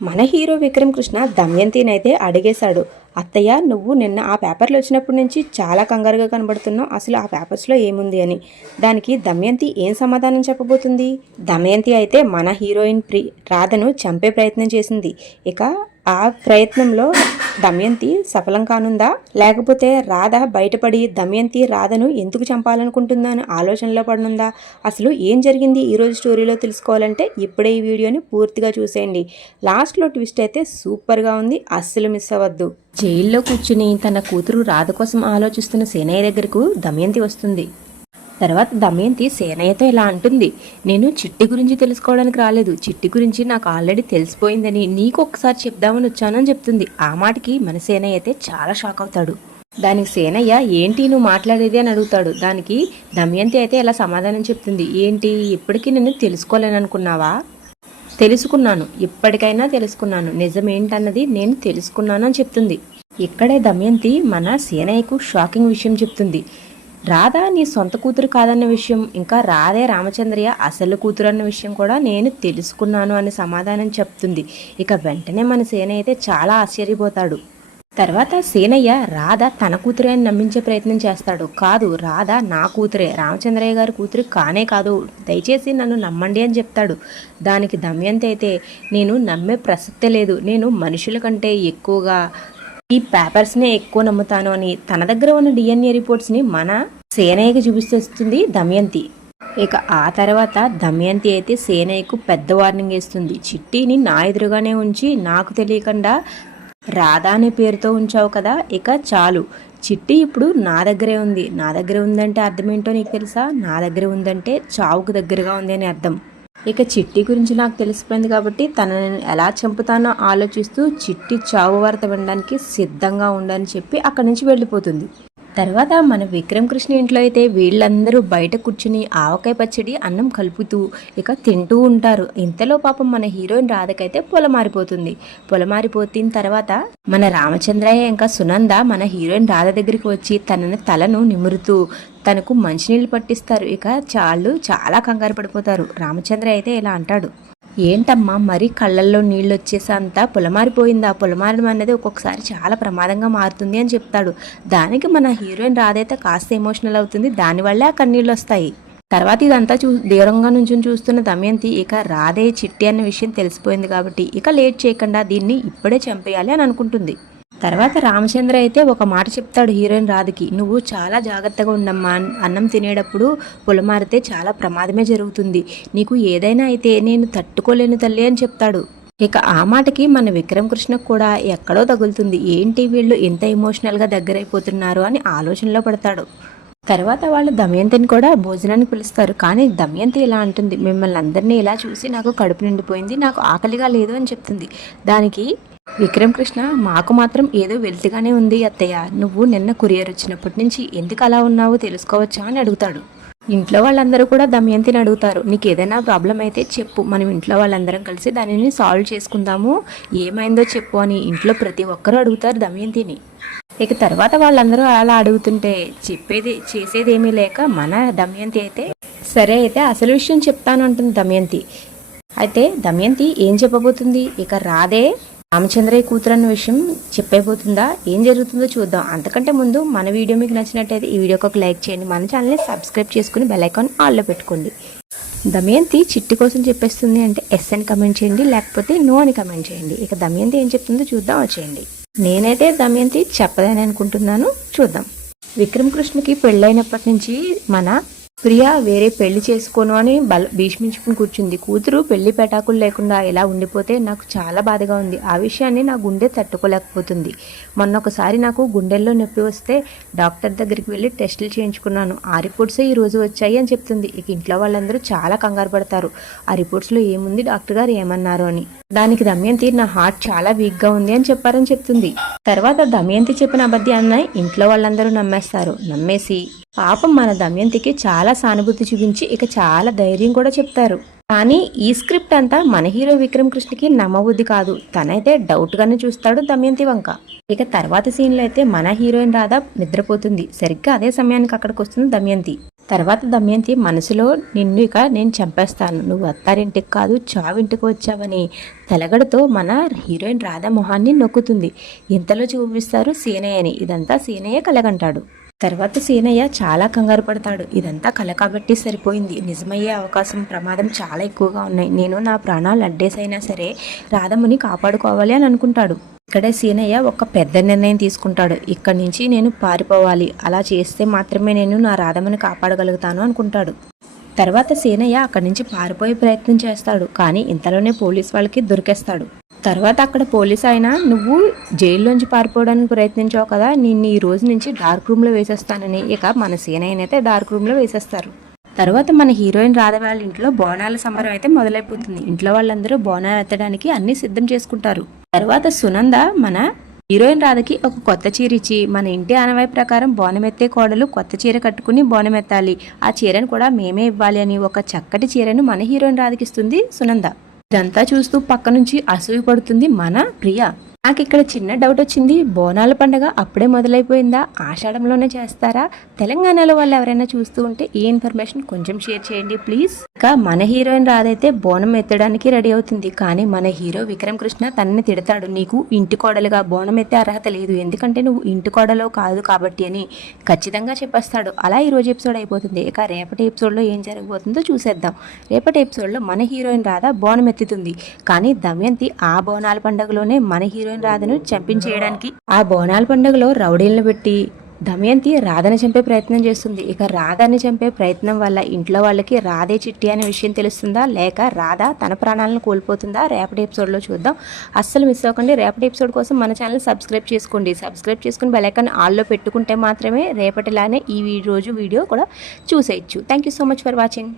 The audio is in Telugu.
మన హీరో విక్రమ్ కృష్ణ దమయంతినైతే అడిగేశాడు. అత్తయ్య, నువ్వు నిన్న ఆ పేపర్లు వచ్చినప్పటి నుంచి చాలా కంగారుగా కనబడుతున్నావు. అసలు ఆ పేపర్స్లో ఏముంది అని. దానికి దమయంతి ఏం సమాధానం చెప్పబోతుంది? దమయంతి అయితే మన హీరోయిన్ రాధను చంపే ప్రయత్నం చేసింది. ఇక ఆ ప్రయత్నంలో దమయంతి సఫలం కానుందా, లేకపోతే రాధ బయటపడి దమయంతి రాధను ఎందుకు చంపాలనుకుంటుందా అని ఆలోచనలో పడనుందా? అసలు ఏం జరిగింది ఈరోజు స్టోరీలో తెలుసుకోవాలంటే ఇప్పుడే ఈ వీడియోని పూర్తిగా చూసేయండి. లాస్ట్లో ట్విస్ట్ అయితే సూపర్గా ఉంది, అస్సలు మిస్ అవ్వద్దు. జైల్లో కూర్చుని తన కూతురు రాధ కోసం ఆలోచిస్తున్న సేనయ్య దగ్గరకు దమయంతి వస్తుంది. తర్వాత దమయంతి సేనయ్యతో ఇలా అంటుంది, నేను చిట్టి గురించి తెలుసుకోవడానికి రాలేదు, చిట్టి గురించి నాకు ఆల్రెడీ తెలిసిపోయిందని నీకు ఒక్కసారి చెప్దామని వచ్చానని చెప్తుంది. ఆ మాటకి మన సేనయ్య అయితే చాలా షాక్ అవుతాడు. దానికి సేనయ్య ఏంటి నువ్వు మాట్లాడేది అని అడుగుతాడు. దానికి దమయంతి అయితే ఇలా సమాధానం చెప్తుంది, ఏంటి ఇప్పటికీ నేను తెలుసుకోలేననుకున్నావా? తెలుసుకున్నాను, ఇప్పటికైనా తెలుసుకున్నాను, నిజమేంటన్నది నేను తెలుసుకున్నాను అని చెప్తుంది. ఇక్కడే దమయంతి మన సేనయ్యకు షాకింగ్ విషయం చెప్తుంది. రాధ నీ సొంత కూతురు కాదన్న విషయం, ఇంకా రాధే రామచంద్రయ్య అసలు కూతురు అన్న విషయం కూడా నేను తెలుసుకున్నాను అని సమాధానం చెప్తుంది. ఇక వెంటనే మన సేనయ్య అయితే చాలా ఆశ్చర్యపోతాడు. తర్వాత సేనయ్య రాధ తన కూతురే అని నమ్మించే ప్రయత్నం చేస్తాడు. కాదు, రాధ నా కూతురే, రామచంద్రయ్య గారి కూతురు కానే కాదు, దయచేసి నన్ను నమ్మండి అని చెప్తాడు. దానికి దమయంతి అయితే నేను నమ్మే ప్రసక్తే లేదు, నేను మనుషుల కంటే ఎక్కువగా ఈ పేపర్స్నే ఎక్కువ నమ్ముతాను అని తన దగ్గర ఉన్న DNA రిపోర్ట్స్ని మన సేనయ్యకి చూపిస్తుంది దమయంతి. ఇక ఆ తర్వాత దమయంతి అయితే సేనయ్యకు పెద్ద వార్నింగ్ ఇస్తుంది. చిట్టిని నా ఎదురుగానే ఉంచి నాకు తెలియకుండా రాధా అనే పేరుతో ఉంచావు కదా, ఇక చాలు. చిట్టి ఇప్పుడు నా దగ్గరే ఉంది. నా దగ్గర ఉందంటే అర్థం ఏంటో నీకు తెలుసా? నా దగ్గర ఉందంటే చావుకు దగ్గరగా ఉంది అని అర్థం. ఇక చిట్టి గురించి నాకు తెలిసిపోయింది కాబట్టి తనని ఎలా చంపుతానో ఆలోచిస్తూ చిట్టి చావు వార్త వినడానికి సిద్ధంగా ఉండని చెప్పి అక్కడి నుంచి వెళ్ళిపోతుంది. తర్వాత మన విక్రమ్ కృష్ణ ఇంట్లో అయితే వీళ్ళందరూ బయట కూర్చుని ఆవకాయ పచ్చడి అన్నం కలుపుతూ ఇక తింటూ ఉంటారు. ఇంతలో పాపం మన హీరోయిన్ రాధకైతే పొలమారిపోతుంది. పొలమారిపోతిన తర్వాత మన రామచంద్రయ్య ఇంకా సునంద మన హీరోయిన్ రాధ దగ్గరికి వచ్చి తలను నిమురుతూ తనకు మంచినీళ్ళు పట్టిస్తారు. ఇక చాలా కంగారు పడిపోతారు. రామచంద్రయ్య అయితే ఇలా అంటాడు, ఏంటమ్మా మరి కళ్ళల్లో నీళ్ళు వచ్చేసంతా పొలమారిపోయిందా? పొలమారడం అనేది ఒక్కొక్కసారి చాలా ప్రమాదంగా మారుతుంది అని చెప్తాడు. దానికి మన హీరోయిన్ రాధైతే కాస్త ఎమోషనల్ అవుతుంది. దానివల్లే ఆ కన్నీళ్ళు వస్తాయి. తర్వాత ఇదంతా దూరంగా నుంచి చూస్తున్న దమయంతి ఇక రాధే చిట్టి అన్న విషయం తెలిసిపోయింది కాబట్టి ఇక లేట్ చేయకుండా దీన్ని ఇప్పుడే చంపేయాలి అని అనుకుంటుంది. తర్వాత రామచంద్ర అయితే ఒక మాట చెప్తాడు హీరోయిన్ రాధకి, నువ్వు చాలా జాగ్రత్తగా ఉండమ్మా, అన్నం తినేటప్పుడు పొలమారితే చాలా ప్రమాదమే జరుగుతుంది, నీకు ఏదైనా అయితే నేను తట్టుకోలేను తల్లి అని చెప్తాడు. ఇక ఆ మాటకి మన విక్రమ్ కృష్ణకు కూడా ఎక్కడో తగులుతుంది. ఏంటి వీళ్ళు ఇంత ఎమోషనల్గా దగ్గరైపోతున్నారు అని ఆలోచనలో పడతాడు. తర్వాత వాళ్ళు దమయంతిని కూడా భోజనానికి పిలుస్తారు. కానీ దమయంతి ఇలా అంటుంది, మిమ్మల్ని అందరినీ ఇలా చూసి నాకు కడుపు నిండిపోయింది, నాకు ఆకలిగా లేదు అని చెప్తుంది. దానికి విక్రమ్ కృష్ణ, మాకు మాత్రం ఏదో వెళ్తిగానే ఉంది అత్తయ్య, నువ్వు నిన్న కొరియర్ వచ్చినప్పటి నుంచి ఎందుకు అలా ఉన్నావో తెలుసుకోవచ్చా అని అడుగుతాడు. ఇంట్లో వాళ్ళందరూ కూడా దమయంతిని అడుగుతారు, నీకు ఏదైనా ప్రాబ్లం అయితే చెప్పు, మనం ఇంట్లో వాళ్ళందరం కలిసి దానిని సాల్వ్ చేసుకుందాము, ఏమైందో చెప్పు అని ఇంట్లో ప్రతి ఒక్కరూ అడుగుతారు దమయంతిని. ఇక తర్వాత వాళ్ళందరూ అలా అడుగుతుంటే చేసేదేమీ లేక మన దమయంతి అయితే సరే అయితే అసలు విషయం చెప్తాను అంటుంది దమయంతి. అయితే దమయంతి ఏం చెప్పబోతుంది? ఇక రాధే రామచంద్రయ్య కూతురు అన్న విషయం చెప్పైపోతుందా? ఏం జరుగుతుందో చూద్దాం. అంతకంటే ముందు మన వీడియో మీకు నచ్చినట్టయితే ఈ వీడియోకి ఒక లైక్ చేయండి, మన ఛానల్ని సబ్స్క్రైబ్ చేసుకుని బెల్ ఐకాన్ ఆల్లో పెట్టుకోండి. దమయంతి చిట్టి కోసం చెప్పేస్తుంది అంటే ఎస్ అని కమెంట్ చేయండి, లేకపోతే నో అని కమెంట్ చేయండి. ఇక దమయంతి ఏం చెప్తుందో చూద్దాం వచ్చేయండి. నేనైతే దమయంతి చెప్పదని అనుకుంటున్నాను, చూద్దాం. విక్రమ్ కృష్ణకి పెళ్ళైనప్పటి నుంచి మన ప్రియా వేరే పెళ్లి చేసుకోను అని భీష్మించుకుని కూర్చుంది. కూతురు పెళ్లి పెటాకులు లేకుండా ఎలా ఉండిపోతే నాకు చాలా బాధగా ఉంది. ఆ విషయాన్ని నా గుండె తట్టుకోలేకపోతుంది. మొన్న ఒకసారి నాకు గుండెల్లో నొప్పి వస్తే డాక్టర్ దగ్గరికి వెళ్ళి టెస్టులు చేయించుకున్నాను. ఆ రిపోర్ట్సే ఈ రోజు వచ్చాయి అని చెప్తుంది. ఇక ఇంట్లో వాళ్ళందరూ చాలా కంగారు పడతారు. ఆ రిపోర్ట్స్లో ఏముంది, డాక్టర్ గారు ఏమన్నారు అని. దానికి దమయంతి నా హార్ట్ చాలా వీక్గా ఉంది అని చెప్పారని చెప్తుంది. తర్వాత దమయంతి చెప్పిన అబద్ధాన్ని ఇంట్లో వాళ్ళందరూ నమ్మేసి పాపం మన దమయంతికి చాలా సానుభూతి చూపించి ఇక చాలా ధైర్యం కూడా చెప్తారు. కానీ ఈ స్క్రిప్ట్ అంతా మన హీరో విక్రమ్ కృష్ణకి నమ్మబుద్ధి కాదు. తనైతే డౌట్ గానే చూస్తాడు దమయంతి వంక. ఇక తర్వాత సీన్లో అయితే మన హీరోయిన్ రాధ నిద్రపోతుంది. సరిగ్గా అదే సమయానికి అక్కడికి వస్తుంది దమయంతి. తర్వాత దమయంతి మనసులో నిన్ను ఇక నేను చంపేస్తాను, నువ్వు అత్తారింటికి కాదు చావింటికి వచ్చావని తెలగడతో మన హీరోయిన్ రాధా మొహాన్ని నొక్కుతుంది. ఇంతలో చూపిస్తారు సీనయ్యని. ఇదంతా సీనయ్య కలగంటాడు. తర్వాత సీనయ్య చాలా కంగారు పడతాడు. ఇదంతా కల కాబట్టి సరిపోయింది, నిజమయ్యే అవకాశం ప్రమాదం చాలా ఎక్కువగా ఉన్నాయి, నేను నా ప్రాణాలు అడ్డేసైనా సరే రాధమ్మని కాపాడుకోవాలి అని అనుకుంటాడు. ఇక్కడే సీనయ్య ఒక పెద్ద నిర్ణయం తీసుకుంటాడు. ఇక్కడి నుంచి నేను పారిపోవాలి, అలా చేస్తే మాత్రమే నేను నా రాధమ్మని కాపాడగలుగుతాను అనుకుంటాడు. తర్వాత సీనయ్య అక్కడి నుంచి పారిపోయే ప్రయత్నం చేస్తాడు. కానీ ఇంతలోనే పోలీస్ వాళ్ళకి దొరికేస్తాడు. తర్వాత అక్కడ పోలీస్ ఆయన, నువ్వు జైల్లోంచి పారిపోవడానికి ప్రయత్నించావు కదా, నిన్ను ఈ రోజు నుంచి డార్క్ రూమ్లో వేసేస్తానని ఇక మన సీనయ్యనైతే డార్క్ రూమ్లో వేసేస్తారు. తర్వాత మన హీరోయిన్ రాధ వాళ్ళ ఇంట్లో బోనాల సంబరం అయితే మొదలైపోతుంది. ఇంట్లో వాళ్ళందరూ బోనాలు ఎత్తడానికి అన్ని సిద్ధం చేసుకుంటారు. తర్వాత సునంద మన హీరోయిన్ రాధకి ఒక కొత్త చీర ఇచ్చి, మన ఇంటి ఆనవాయి ప్రకారం బోనమెత్తే కోడలు కొత్త చీర కట్టుకుని బోనమెత్తాలి, ఆ చీరను కూడా మేమే ఇవ్వాలి అని ఒక చక్కటి చీరను మన హీరోయిన్ రాధకి ఇస్తుంది సునంద. ఇదంతా చూస్తూ పక్క నుంచి అసూయ పడుతుంది మన ప్రియ. నాకు ఇక్కడ చిన్న డౌట్ వచ్చింది, బోనాల పండుగ అప్పుడే మొదలైపోయిందా, ఆషాఢంలోనే చేస్తారా? తెలంగాణలో వాళ్ళు ఎవరైనా చూస్తూ ఉంటే ఈ ఇన్ఫర్మేషన్ కొంచెం షేర్ చేయండి ప్లీజ్. ఇక మన హీరోయిన్ రాధైతే బోనం ఎత్తడానికి రెడీ అవుతుంది. కానీ మన హీరో విక్రమ్ కృష్ణ తనని తిడతాడు, నీకు ఇంటి కోడలుగా బోనం ఎత్తే అర్హత లేదు, ఎందుకంటే నువ్వు ఇంటి కోడలో కాదు కాబట్టి అని ఖచ్చితంగా చెప్పేస్తాడు. అలా ఈ రోజు ఎపిసోడ్ అయిపోతుంది. ఇక రేపటి ఎపిసోడ్లో ఏం జరగబోతుందో చూసేద్దాం. రేపటి ఎపిసోడ్లో మన హీరోయిన్ రాధ బోనం ఎత్తుతుంది. కానీ దమయంతి ఆ బోనాల పండుగలోనే మన హీరోయిన్ రాధను చంపించేయడానికి ఆ బోనాల పండుగలో రౌడీలను పెట్టి దమయంతి రాధని చంపే ప్రయత్నం చేస్తుంది. ఇక రాధని చంపే ప్రయత్నం వల్ల ఇంట్లో వాళ్ళకి రాధే చిట్టి అనే విషయం తెలుస్తుందా, లేక రాధ తన ప్రాణాలను కోల్పోతుందా? రేపటి ఎపిసోడ్లో చూద్దాం. అస్సలు మిస్ అవ్వకండి. రేపటి ఎపిసోడ్ కోసం మన ఛానల్ సబ్స్క్రైబ్ చేసుకోండి. సబ్స్క్రైబ్ చేసుకుని బెల్ ఐకాన్ ఆల్లో పెట్టుకుంటే మాత్రమే రేపటిలానే ఈ రోజు వీడియో కూడా చూసేయచ్చు. Thank you so much for watching.